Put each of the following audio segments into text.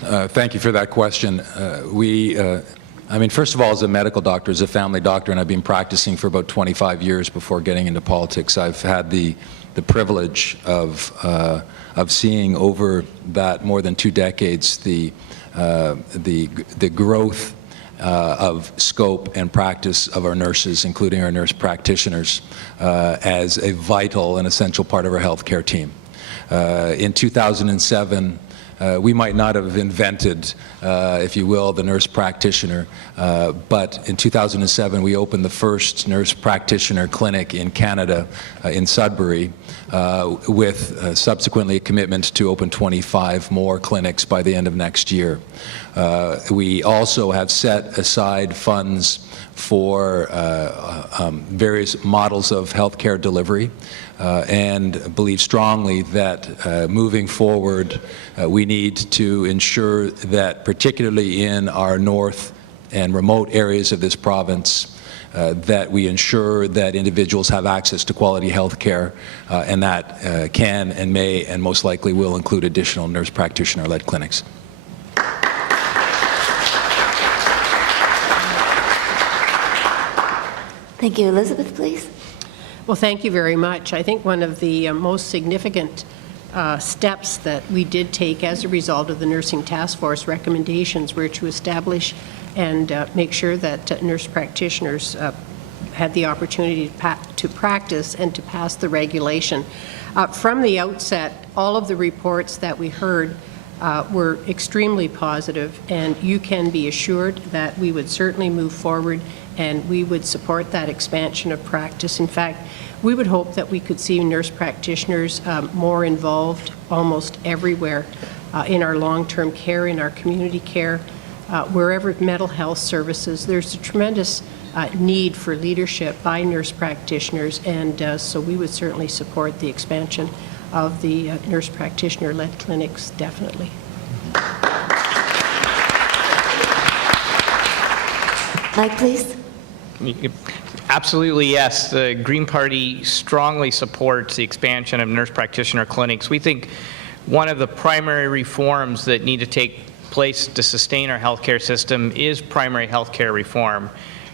Thank you for that question. I mean, first of all, as a medical doctor, as a family doctor, and I've been practicing for about 25 years before getting into politics, I've had the privilege of seeing over that more than 2 decades the growth of scope and practice of our nurses, including our nurse practitioners, as a vital and essential part of our healthcare team. In 2007, we might not have invented, if you will, the nurse practitioner, but in 2007 we opened the first nurse practitioner clinic in Canada, in Sudbury, with subsequently a commitment to open 25 more clinics by the end of next year. We also have set aside funds for various models of healthcare delivery, and believe strongly that moving forward we need to ensure that, particularly in our north and remote areas of this province, that we ensure that individuals have access to quality health care, and that can and may and most likely will include additional nurse practitioner-led clinics. Thank you. Elizabeth, please. Well, thank you very much. I think one of the most significant steps that we did take as a result of the Nursing Task Force recommendations were to establish and make sure that nurse practitioners had the opportunity to practice and to pass the regulation. From the outset, all of the reports that we heard were extremely positive, and you can be assured that we would certainly move forward and we would support that expansion of practice. In fact, we would hope that we could see nurse practitioners more involved almost everywhere in our long-term care, in our community care, wherever mental health services. There's a tremendous need for leadership by nurse practitioners, and so we would certainly support the expansion of the nurse practitioner-led clinics, definitely. Mike, please. Absolutely, yes. The Green Party strongly supports the expansion of nurse practitioner clinics. We think one of the primary reforms that need to take place to sustain our healthcare system is primary healthcare reform.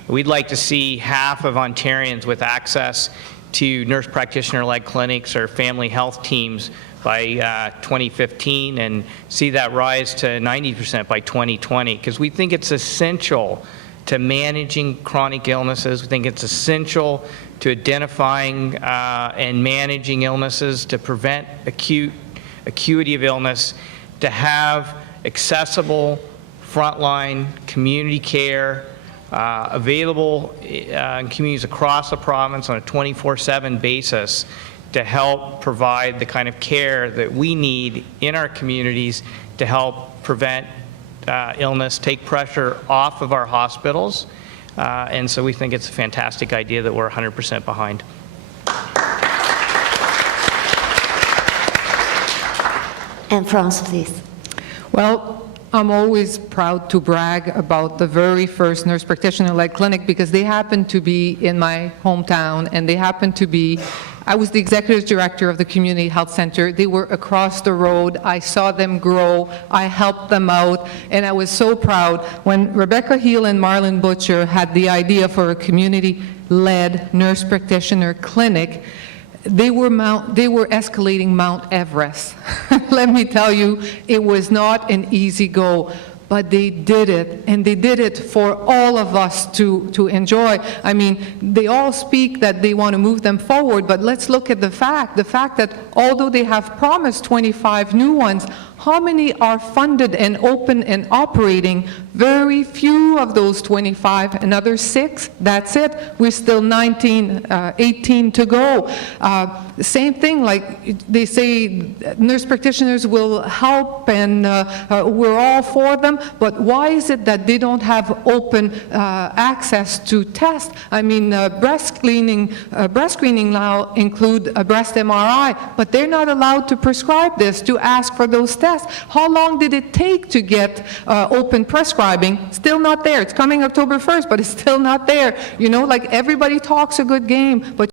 We'd like to see half of Ontarians with access to nurse practitioner-led clinics or family health teams by 2015, and see that rise to 90% by 2020, because we think it's essential to managing chronic illnesses. We think it's essential to identifying and managing illnesses, to prevent acuity of illness, to have accessible frontline community care available in communities across the province on a 24/7 basis to help provide the kind of care that we need in our communities to help prevent illness, take pressure off of our hospitals, and so we think it's a fantastic idea that we're 100% behind. And France, please. Well, I'm always proud to brag about the very first nurse practitioner-led clinic, because they happen to be in my hometown, and they happen to be, I was the executive director of the community health center. They were across the road. I saw them grow. I helped them out, and I was so proud when Rebecca Heel and Marlon Butcher had the idea for a community-led nurse practitioner clinic. They were escalating Mount Everest. Let me tell you, it was not an easy go, but they did it, and they did it for all of us to enjoy. I mean, they all speak that they want to move them forward, but let's look at the fact that although they have promised 25 new ones, how many are funded and open and operating? Very few of those 25, another 6, that's it. We're still 18 to go. Same thing, like they say nurse practitioners will help, and we're all for them, but why is it that they don't have open access to tests? I mean, breast screening now include a breast MRI, but they're not allowed to prescribe this, to ask for those tests. How long did it take to get open prescribing? Still not there. It's coming October 1st, but it's still not there. You know, like everybody talks a good game, but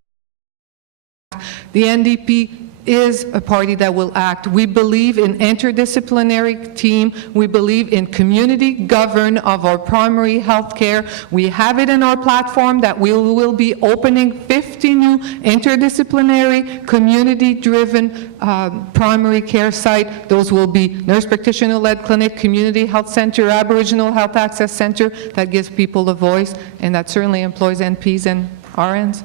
the NDP is a party that will act. We believe in interdisciplinary team. We believe in community govern of our primary health care. We have it in our platform that we will be opening 50 new interdisciplinary, community-driven primary care site. Those will be nurse practitioner-led clinic, community health center, Aboriginal Health Access Center that gives people a voice, and that certainly employs NPs and RNs.